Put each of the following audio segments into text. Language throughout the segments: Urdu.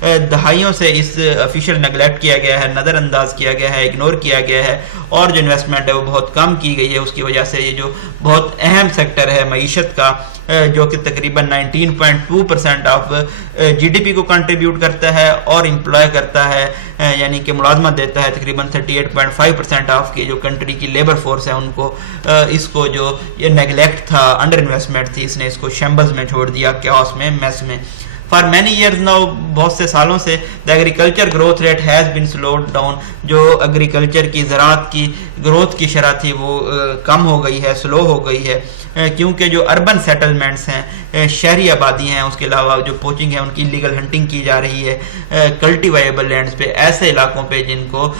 دہائیوں سے اس آفیشیل نیگلیکٹ کیا گیا ہے, نظر انداز کیا گیا ہے, اگنور کیا گیا ہے, اور جو انویسٹمنٹ ہے وہ بہت کم کی گئی ہے. اس کی وجہ سے یہ جو بہت اہم سیکٹر ہے معیشت کا, جو کہ تقریباً 19.2% آف جی ڈی پی کو کنٹریبیوٹ کرتا ہے اور امپلائے کرتا ہے, یعنی کہ ملازمت دیتا ہے تقریباً 38.5% آف کی جو کنٹری کی لیبر فورس ہے ان کو, اس کو جو یہ نیگلیکٹ تھا, انڈر انویسٹمنٹ تھی, اس نے اس کو شیمبلز میں چھوڑ دیا, کیوس میں, میس میں. For many years now, بہت سے سالوں سے the agriculture growth rate has been slowed down. جو ایگریکلچر کی زراعت کی گروتھ کی شرح تھی وہ کم ہو گئی ہے, سلو ہو گئی ہے, کیونکہ جو اربن سیٹلمنٹس ہیں, شہری آبادی ہیں, اس کے علاوہ جو پوچنگ ہے ان کی لیگل ہنٹنگ کی جا رہی ہے کلٹیویبل لینڈز پہ, ایسے علاقوں پہ جن کو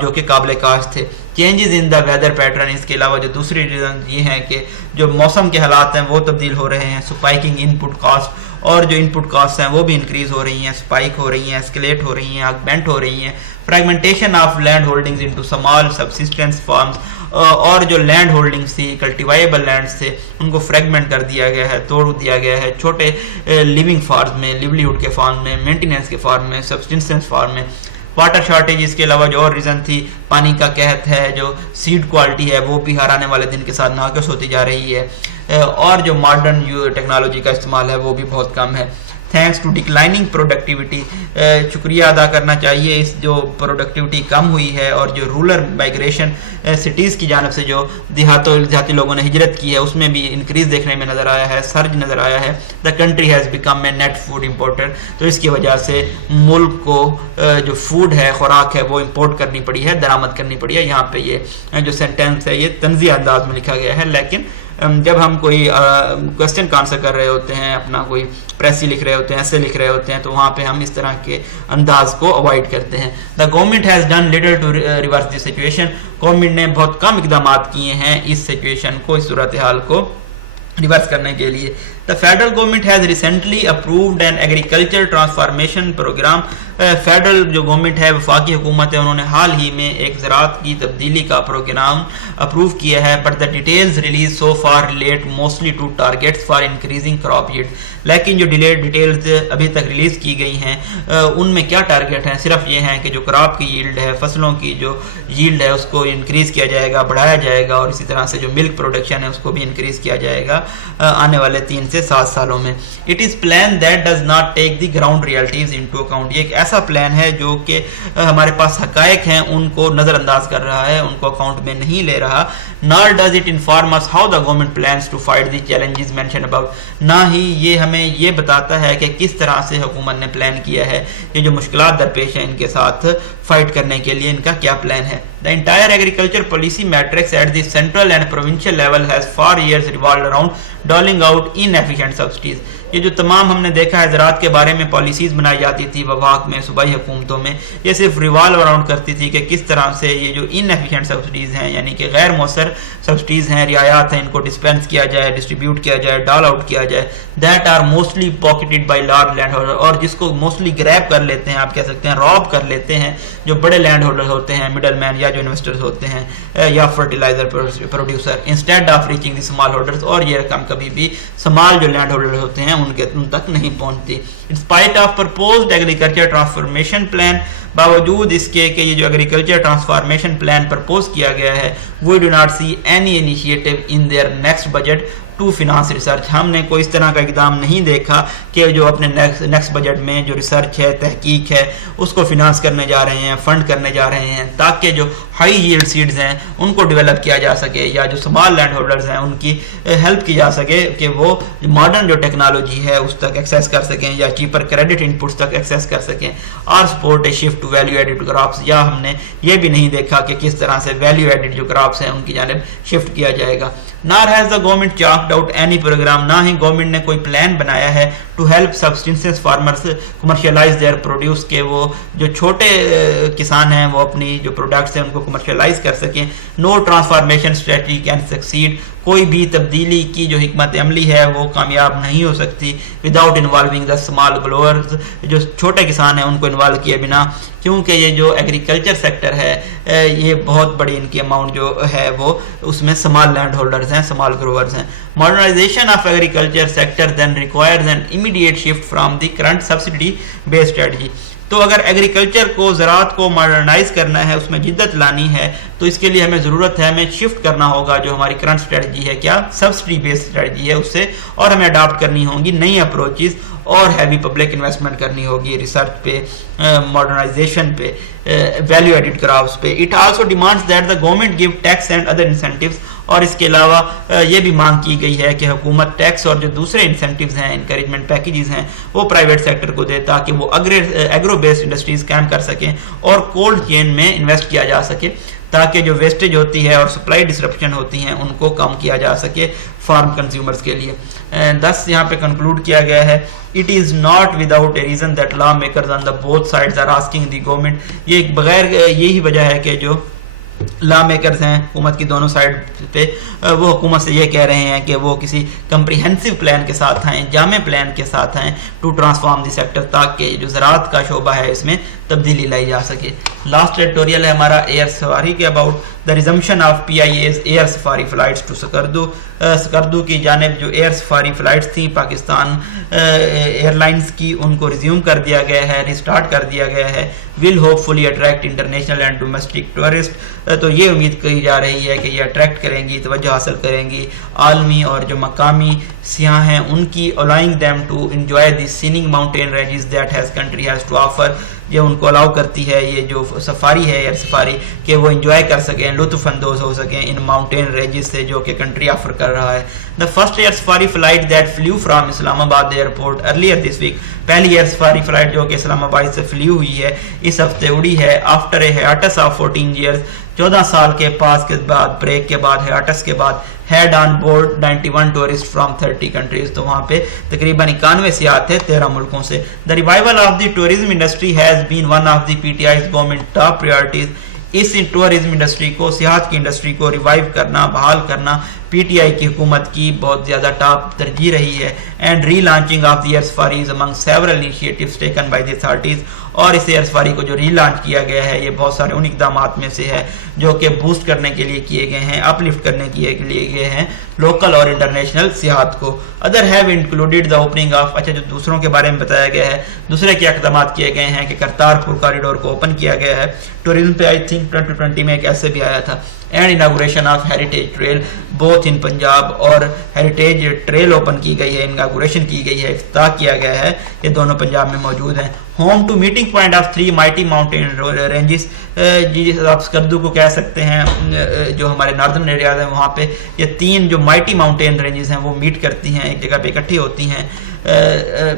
جو کہ قابل کاشت تھے. Changes in the weather pattern, اس کے علاوہ جو دوسری ریزن یہ ہیں کہ جو موسم کے حالات ہیں وہ تبدیل ہو رہے ہیں. سپائکنگ ان پٹ کاسٹ, اور جو ان پٹ کاسٹ ہیں وہ بھی انکریز ہو رہی ہیں, سپائک ہو رہی ہیں, اسکلیٹ ہو رہی ہیں, آگمنٹ ہو رہی ہیں. Fragmentation of land holdings into small subsistence farms, اور جو لینڈ ہولڈنگز تھی, کلٹیویبل لینڈز تھے, ان کو فریگمنٹ کر دیا گیا ہے, توڑ دیا گیا ہے چھوٹے لیونگ فارم میں, لیولیہڈ کے فارم میں, مینٹیننس کے فارم میں, سبسسٹنس فارم میں. واٹر شارٹیج, اس کے علاوہ جو اور ریزن تھی پانی کا قحط ہے, جو سیڈ کوالٹی ہے وہ بھی ہر آنے والے دن کے ساتھ ناقص ہوتی جا رہی ہے, اور جو ماڈرن ٹیکنالوجی کا استعمال ہے وہ بھی بہت کم ہے. تھینکس ٹو ڈکلائننگ پروڈکٹیوٹی, شکریہ ادا کرنا چاہیے اس جو پروڈکٹیوٹی کم ہوئی ہے, اور جو رولر مائگریشن سٹیز کی جانب سے جو دیہاتی لوگوں نے ہجرت کی ہے اس میں بھی انکریز دیکھنے میں نظر آیا ہے, سرج نظر آیا ہے. The country has become a net food importer, تو اس کی وجہ سے ملک کو جو فوڈ ہے, خوراک ہے, وہ امپورٹ کرنی پڑی ہے, درآمد کرنی پڑی ہے. یہاں پہ یہ جو سینٹینس ہے یہ طنزی انداز میں لکھا گیا ہے, لیکن جب ہم کوئی کوسچن کا آنسر کر رہے ہوتے ہیں, اپنا کوئی پریسی لکھ رہے ہوتے ہیں, ایسے لکھ رہے ہوتے ہیں, تو وہاں پہ ہم اس طرح کے انداز کو اوائڈ کرتے ہیں. The government has done little to reverse the situation, government نے بہت کم اقدامات کیے ہیں اس سچویشن کو, اس صورتحال کو ریورس کرنے کے لیے. The federal government has recently approved an agriculture transformation program. Federal جو گورنمنٹ ہے, وفاقی حکومت ہے, انہوں نے حال ہی میں ایک زراعت کی تبدیلی کا پروگرام اپروو کیا ہے. But the details release so far relate mostly to targets for increasing crop yield. لیکن جو ڈیٹیلز ابھی تک ریلیز کی گئی ہیں ان میں کیا ٹارگیٹ ہیں, صرف یہ ہیں کہ جو کراپ کی ییلڈ ہے, فصلوں کی جو ییلڈ ہے اس کو انکریز کیا جائے گا, بڑھایا جائے گا, اور اسی طرح سے جو ملک پروڈکشن ہے اس کو بھی انکریز کیا جائے گا آنے والے 3 سے 7 سالوں میں. It is plan that does not take the ground realities into account. یہ ایک ایسا پلان ہے جو کہ ہمارے پاس حقائق ہیں ان کو نظر انداز کر رہا ہے, ان کو اکاؤنٹ میں نہیں لے رہا. nor does it inform us how the government plans to fight the challenges mentioned above. نہ ہی یہ ہمیں یہ بتاتا ہے کہ کس طرح سے حکومت نے پلان کیا ہے, یہ جو مشکلات درپیش ہیں ان کے ساتھ فائٹ کرنے کے لیے ان کا کیا پلان ہے. The entire agriculture policy matrix at the central and provincial level has for years revolved around doling out inefficient subsidies. یہ جو تمام ہم نے دیکھا ہے زراعت کے بارے میں پالیسیز بنائی جاتی تھی وفاق میں, صوبائی حکومتوں میں, یہ صرف ریوالو اراؤنڈ کرتی تھی کہ کس طرح سے یہ جو ان ایفیشینٹ سبسڈیز ہیں, یعنی کہ غیر مؤثر سبسڈیز ہیں, رعایات ہیں, ان کو ڈسپینس کیا جائے, ڈسٹریبیوٹ کیا جائے, ڈال آؤٹ کیا جائے. That are mostly pocketed by large land holder, اور جس کو موسٹلی گریب کر لیتے ہیں, آپ کہہ سکتے ہیں راب کر لیتے ہیں جو بڑے لینڈ ہولڈر ہوتے ہیں, مڈل مین یا جو انویسٹرز ہوتے ہیں, یا fertiliser producer, instead of reaching the small holders. اور یہ رقم کبھی بھی اسمال جو لینڈ ہولڈر ہوتے ہیں ان تک نہیں پہنچتی. In spite of proposed agriculture transformation plan, باوجود اس کے کہ یہ جو ایگریکلچر ٹرانسفارمیشن پلان پرپوز کیا گیا ہے, we do not see any initiative in their next budget to finance research. ہم نے کوئی اس طرح کا اقدام نہیں دیکھا کہ جو اپنے نیکسٹ بجٹ میں جو ریسرچ ہے, تحقیق ہے, اس کو فنانس کرنے جا رہے ہیں, فنڈ کرنے جا رہے ہیں, تاکہ جو ہائی ییلڈ سیڈز ہیں ان کو ڈیولپ کیا جا سکے, یا جو اسمال لینڈ ہولڈرز ہیں ان کی ہیلپ کی جا سکے کہ وہ ماڈرن جو ٹیکنالوجی ہے اس تک ایکسیس کر سکیں, یا چیپر کریڈٹ انپٹس تک ایکسیس کر سکیں, اور support a shift to value added crops. یا ہم نے یہ بھی نہیں دیکھا کہ کس طرح سے ویلیو ایڈڈ جو کراپس ہیں ان کی جانب شفٹ کیا جائے گا. Nor has the government chalked out any program, نہ ہی گورنمنٹ نے کوئی پلان بنایا ہے to help subsistence farmers commercialize their produce, کہ وہ جو چھوٹے کسان ہیں وہ اپنی جو پروڈکٹس ہیں ان کو کمرشلائز کر سکیں. نو ٹرانسفارمیشن اسٹریٹجی کین سکسیڈ, کوئی بھی تبدیلی کی جو حکمت عملی ہے وہ کامیاب نہیں ہو سکتی without involving the small growers, جو چھوٹے کسان ہیں ان کو انوالو کیے بنا، کیونکہ یہ جو ایگریکلچر سیکٹر ہے یہ بہت بڑی ان کی اماؤنٹ جو ہے وہ اس میں اسمال لینڈ ہولڈرز ہیں، اسمال گروورز ہیں۔ Modernisation of agriculture sector then requires an immediate shift from the current subsidy based strategy. تو اگر ایگریکلچر کو، زراعت کو ماڈرنائز کرنا ہے، اس میں جدت لانی ہے، تو اس کے لیے ہمیں ضرورت ہے، ہمیں شفٹ کرنا ہوگا جو ہماری کرنٹ اسٹریٹجی ہے، کیا سبسڈی بیسڈ اسٹریٹجی ہے اس سے، اور ہمیں اڈاپٹ کرنی ہوں گی نئی اپروچز اور ہیوی پبلک انویسٹمنٹ کرنی ہوگی ریسرچ پہ، ماڈرنائزیشن پہ، ویلیو ایڈڈ کرافٹس پہ۔ It also demands that the government give tax and other incentives, اور اس کے علاوہ یہ بھی مانگ کی گئی ہے کہ حکومت ٹیکس اور جو دوسرے انسینٹیوز ہیں، انکریجمنٹ پیکیجز ہیں، وہ پرائیویٹ سیکٹر کو دے تاکہ وہ ایگرو بیسڈ انڈسٹریز قائم کر سکیں اور کولڈ چین میں انویسٹ کیا جا سکے تاکہ جو ویسٹیج ہوتی ہے اور سپلائی ڈسرپشن ہوتی ہیں ان کو کم کیا جا سکے فارم کنزیومرز کے لیے۔ 10 یہاں پہ کنکلوڈ کیا گیا ہے، it is not without a reason that law makers on the both sides are asking the government, یہ بغیر یہی وجہ ہے کہ جو لا میکرز ہیں حکومت کی دونوں سائڈ پہ، وہ حکومت سے یہ کہہ رہے ہیں کہ وہ کسی کمپریہنسو پلان کے ساتھ آئیں، جامع پلان کے ساتھ آئیں ٹو ٹرانسفارم دی سیکٹر، تاکہ جو زراعت کا شعبہ ہے اس میں تبدیلی لائی جا سکے۔ لاسٹ ایڈیٹوریل ہے ہمارا ایئر سفاری کے about the resumption of PIA's air safari flights to Skardu کی جانب جو ایئر سفاری فلائٹس تھیں پاکستان ایئر لائنس کی، ان کو ریزیوم کر دیا گیا ہے، ریسٹارٹ کر دیا گیا ہے۔ Will hopefully attract international and domestic tourist, تو یہ امید کی جا رہی ہے کہ یہ اٹریکٹ کریں گی، توجہ حاصل کریں گی عالمی اور جو مقامی سیاح ہیں ان کی، allowing them to enjoy the scenic mountain ranges that has country has to offer، یہ ان کو الاؤ کرتی ہے یہ جو سفاری ہے ایئر سفاری کہ وہ انجوائے کر سکیں، لطف اندوز ہو سکیں ان ماؤنٹین رینجز سے جو کہ کنٹری آفر کر رہا ہے۔ The first air safari flight that flew from Islamabad airport earlier this week, پہلی ایئر سفاری فلائٹ جو کہ اسلام آباد سے فلیو ہوئی ہے اس ہفتے اڑی ہے، آفٹر اے ہیاٹس آف 14 ایئرز، 14 سال کے پاس کے بعد، بریک کے بعد، ہیاٹس کے بعد، had on board 91 tourists from 30 countries، تو وہاں پہ تقریباً 91 سیاح تھے 13 ملکوں سے۔ The revival of the tourism industry has been one of the PTI's government top priorities، us tourism industry کو، سیاحت کی انڈسٹری کو ریوائیو کرنا، بحال کرنا PTI کی حکومت کی بہت زیادہ ٹاپ ترجیح رہی ہے۔ And relaunching of the air safaris among several initiatives taken by the authorities, اور اس ایئر سفاری کو جو ری لانچ کیا گیا ہے یہ بہت سارے ان اقدامات میں سے ہے جو کہ بوسٹ کرنے کے لیے کیے گئے ہیں، اپ لفٹ کرنے کے لیے گئے ہیں لوکل اور انٹرنیشنل سیاحت کو۔ Other have included the opening of, اچھا جو دوسروں کے بارے میں بتایا گیا ہے، دوسرے کیا اقدامات کیے گئے ہیں کہ کرتارپور کوریڈور کو اوپن کیا گیا ہے ٹورزم پہ، آئی تھنک 2020 میں ایک ایسے بھی آیا تھا، and inauguration of heritage trail booth in Punjab, اور ہیریٹیج ٹریل اوپن کی گئی ہے، اناگوریشن کی گئی ہے، افتتاح کیا گیا ہے، یہ دونوں پنجاب میں موجود ہیں۔ Home to meeting point of 3 mighty mountain ranges, جی آپ سکردو کو کہہ سکتے ہیں، جو ہمارے ناردرن ایریاز ہیں وہاں پہ یہ 3 جو مائٹی ماؤنٹین رینجز ہیں وہ میٹ کرتی ہیں، ایک جگہ پہ اکٹھی ہوتی ہیں۔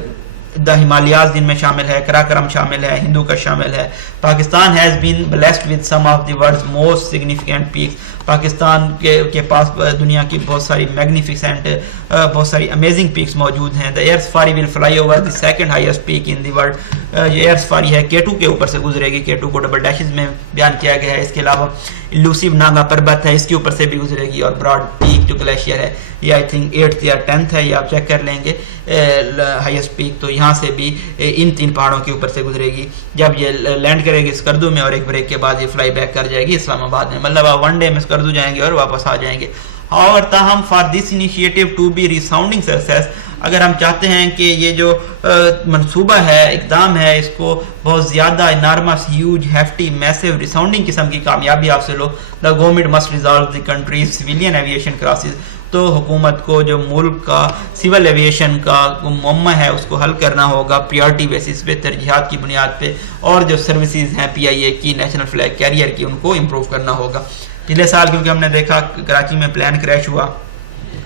دا ہمالیاز جن میں شامل ہے، کراکرم شامل ہے، ہندو کش شامل ہے۔ Pakistan has been blessed with some of the world's most significant peaks, Pakistan کے پاس دنیا کی بہت ساری میگنیفیسنٹ، بہت ساری امیزنگ پیکس موجود ہیں۔ The air safari will fly over the second highest peak in the world, یہ ایئر سفاری ہے K2 کے اوپر سے گزرے گی، K2 کو ڈبل ڈیشز میں بیان کیا گیا ہے۔ اس کے علاوہ الوسیو ناگا پربت ہے، اس کے اوپر سے بھی گزرے گی، اور براڈ پیک جو گلیشیئر ہے یہ آئی تھنک 8th یا 10th ہے، یہ آپ چیک کر لیں گے ہائیسٹ پیک، تو یہاں سے بھی ان 3 پہاڑوں کے اوپر سے گزرے گی۔ جب یہ لینڈ کرے گی سکردو میں اور ایک بریک کے بعد یہ فلائی بیک کر جائے گی اسلام آباد میں، مطلب آپ 1 ڈے میں سکردو جائیں گے اور واپس آ جائیں گے۔ اور تاہم for this initiative to be resounding success, اگر ہم چاہتے ہیں کہ یہ جو منصوبہ ہے، اقدام ہے، اس کو بہت زیادہ enormous, huge, hefty, massive, resounding قسم کی کامیابی حاصل ہو، the government must resolve the country's civilian aviation crisis, تو حکومت کو جو ملک کا سول ایویشن کا معمہ ہے اس کو حل کرنا ہوگا پریورٹی بیسس پہ، ترجیحات کی بنیاد پہ، اور جو سروسز ہیں PIA کی، نیشنل فلیگ کیریئر کی، ان کو امپروو کرنا ہوگا۔ پچھلے سال کیونکہ ہم نے دیکھا کراچی میں پلان کریش ہوا،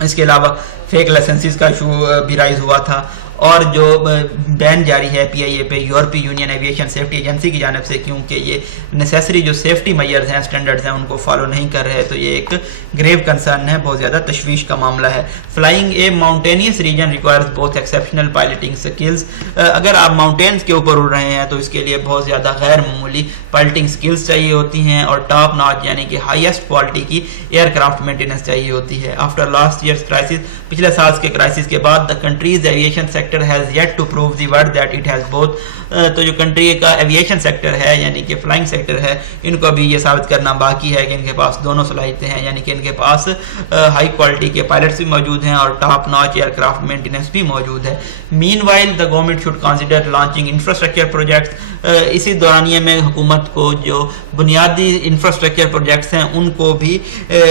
اس کے علاوہ فیک لائسنسز کا ایشو بھی رائز ہوا تھا، اور جو بین جاری ہے PIA پہ یورپی یونین ایویشن سیفٹی ایجنسی کی جانب سے، کیونکہ یہ نیسیسری جو سیفٹی میئرز ہیں، اسٹینڈرڈز ہیں، ان کو فالو نہیں کر رہے، تو یہ ایک گریو کنسرن ہے، بہت زیادہ تشویش کا معاملہ ہے۔ فلائنگ اے ماؤنٹینیس ریجن ریکوائرز بہت ایکسیپشنل پائلٹنگ سکلز، اگر آپ ماؤنٹینز کے اوپر اڑ رہے ہیں تو اس کے لیے بہت زیادہ غیر معمولی پائلٹنگ سکلز چاہیے ہوتی ہیں، اور ٹاپ ناچ یعنی کہ ہائیسٹ کوالٹی کی ایئر کرافٹ مینٹیننس چاہیے ہوتی ہے۔ آفٹر لاسٹ ایئرز کرائسس، پچھلے سال کے کرائسس کے بعد، the country's aviation sector has yet to prove the world that it has both, تو جو کنٹری کا ایویشن سیکٹر ہے یعنی کہ فلائنگ سیکٹر ہے، ان کو ابھی یہ ثابت کرنا باقی ہے کہ ان کے پاس دونوں صلاحیتیں ہیں، یعنی کہ ان کے پاس ہائی کوالٹی کے پائلٹس بھی موجود ہیں اور top notch year craft maintenance بھی موجود ہے۔ Meanwhile the government should consider launching infrastructure projects, اسی دورانیے میں حکومت کو جو بنیادی انفراسٹرکچر پروجیکٹس ہیں ان کو بھی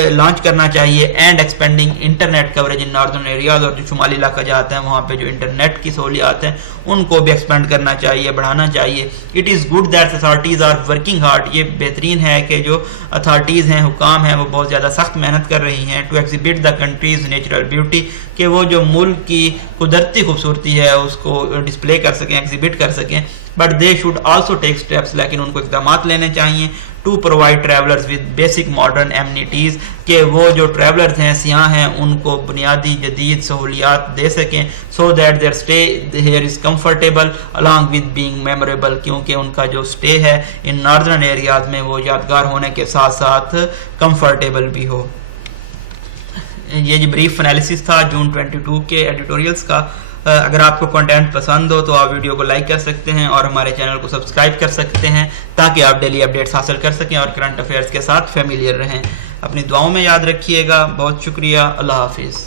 لانچ کرنا چاہیے، and expanding internet coverage in northern areas, اور جو شمالی علاقہ جاتے ہیں وہاں پہ جو انٹرنیٹ کی سہولیات ہیں ان کو بھی ایکسپینڈ کرنا چاہیے، بڑھانا چاہیے۔ It is good that authorities are working hard, یہ بہترین ہے کہ جو اتھارٹیز ہیں، حکام ہیں، وہ بہت زیادہ سخت محنت کر رہی ہیں، to exhibit the country's natural beauty, کہ وہ جو ملک کی قدرتی خوبصورتی ہے اس کو ڈسپلے کر سکیں، ایگزیبٹ کر سکیں، but they should also take steps, لیکن ان کو اقدامات لینے چاہیے to provide travellers with basic modern amenities, کہ وہ جو ٹریولرز ہیں، سیاح ہیں، ان کو بنیادی جدید سہولیات دے سکیں، so that their stay here is comfortable along with being memorable، کیونکہ ان کا جو اسٹے ہے ان ناردرن ایریاز میں وہ یادگار ہونے کے ساتھ ساتھ کمفرٹیبل بھی ہو۔ یہ جو بریف انالیسس تھا جون 22 کے ایڈیٹوریلز کا۔ اگر آپ کو کنٹینٹ پسند ہو تو آپ ویڈیو کو لائک کر سکتے ہیں اور ہمارے چینل کو سبسکرائب کر سکتے ہیں تاکہ آپ ڈیلی اپڈیٹس حاصل کر سکیں اور کرنٹ افیئرز کے ساتھ فیملیئر رہیں۔ اپنی دعاؤں میں یاد رکھیے گا۔ بہت شکریہ، اللہ حافظ۔